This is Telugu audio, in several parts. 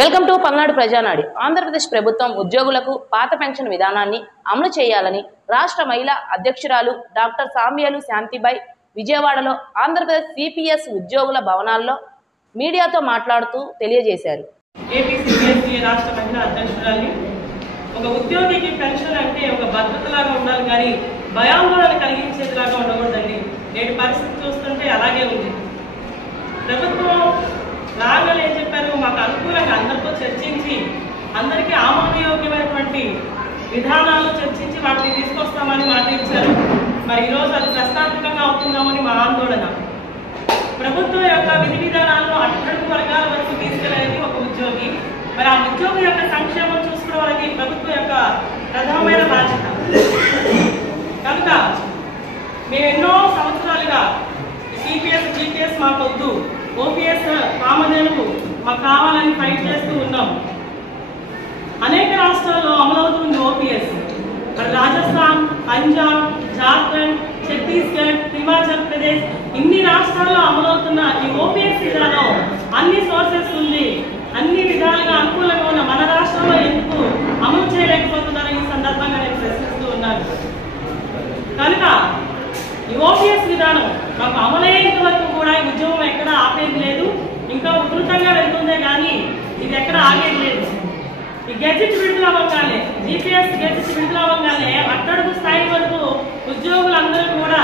Welcome to Palnadu ప్రజానాడి. ఆంధ్రప్రదేశ్ ప్రభుత్వం ఉద్యోగులకు పాత పెన్షన్ విధానాన్ని అమలు చేయాలని రాష్ట్ర మహిళా అధ్యక్షురాలు డాక్టర్ సామ్యాలు శాంతిబాయ్ విజయవాడలో ఆంధ్రప్రదేశ్ సిపిఎస్ ఉద్యోగుల భవనాల్లో మీడియాతో మాట్లాడుతూ తెలియజేశారు. ఏపీసీపీఎస్సీ రాష్ట్ర మహిళా అధ్యక్షురాలి. ఒక ఉద్యోగికి పెన్షన్ అంటే ఒక భద్రతలాగా ఉండాలి కానీ భయాందోళన కలిగించేదిలాగా ఉండకూడదండి. నేటి పరిస్థితి చూస్తుంటే అలాగే ఉంది. ప్రభుత్వం రాగానే ఏం చెప్పారు, మాకు అనుకూలంగా అందరితో చర్చించి అందరికీ ఆమోదయోగ్యమైనటువంటి విధానాలు చర్చించి వాటిని తీసుకొస్తామని మాట ఇచ్చారు. మరి ఈరోజు అది ప్రశ్నాత్మకంగా అవుతుందామని మా ఆందోళన. ప్రభుత్వం యొక్క విధి విధానాలను అట్టడుగు వర్గాల వరకు తీసుకెళ్లేది ఒక ఉద్యోగి. మరి ఆ ఉద్యోగి యొక్క సంక్షేమం చూసుకోవడానికి ప్రభుత్వం యొక్క ప్రధానమైన బాధ్యత. కనుక మేము ఎన్నో సంవత్సరాలుగా సిపిఎస్ జీపీఎస్ మాకొద్దు, ఓపీఎస్ కామధేనువు మాకు కావాలని ఫైట్ చేస్తూ ఉన్నాం. అనేక రాష్ట్రాల్లో అమలవుతుంది ఓపీఎస్. మరి రాజస్థాన్, పంజాబ్, జార్ఖండ్, ఛత్తీస్గఢ్, హిమాచల్ ప్రదేశ్ ఇన్ని రాష్ట్రాల్లో అమలవుతున్న ఈ ఓపీఎస్ విధానం అన్ని సోర్సెస్ ఉంది, అన్ని విధాలుగా అనుకూలంగా ఉన్న మన రాష్ట్రంలో ఎందుకు అమలు చేయలేకపోతున్నారో ఈ సందర్భంగా నేను ప్రశ్నిస్తూ ఉన్నాను. కనుక ఈ ఓపీఎస్ విధానం మాకు అమలయ్యేంత వరకు కూడా ఈ ఉద్యోగం ఎక్కడ ఆపేది లేదు, ఇంకా ఉధృతంగా వెళ్తుందే కానీ ఇది ఎక్కడ ఆగేది లేదు. ఈ గెజిట్ విడుదల అవ్వగానే, జీపీఎస్ గెజిట్ విడుదల అవ్వగానే అట్టడుగు స్థాయి వరకు ఉద్యోగులందరూ కూడా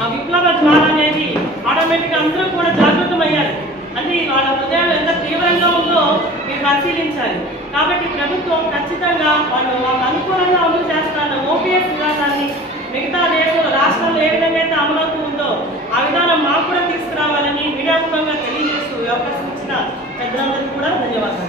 ఆ విప్లవ జ్వాల అనేది ఆటోమేటిక్గా అందరూ కూడా జాగృతమయ్యారు. అంటే వాళ్ళ హృదయాలు ఎంత తీవ్రంగా ఉందో మీరు పరిశీలించాలి. కాబట్టి ప్రభుత్వం ఖచ్చితంగా వాళ్ళు మాకు అనుకూలంగా అమలు చేస్తున్న ఓపీఎస్ విధానాన్ని మిగతా దేశంలో రాష్ట్రాల్లో ఏ విధంగా అయితే అమలవుతూ ఉందో ఆ విధానం మాకు కూడా తీసుకురావాలని మీడియాముఖంగా తెలియజేస్తూ అవకాశం ఇచ్చిన పెద్దలందరికీ కూడా ధన్యవాదాలు.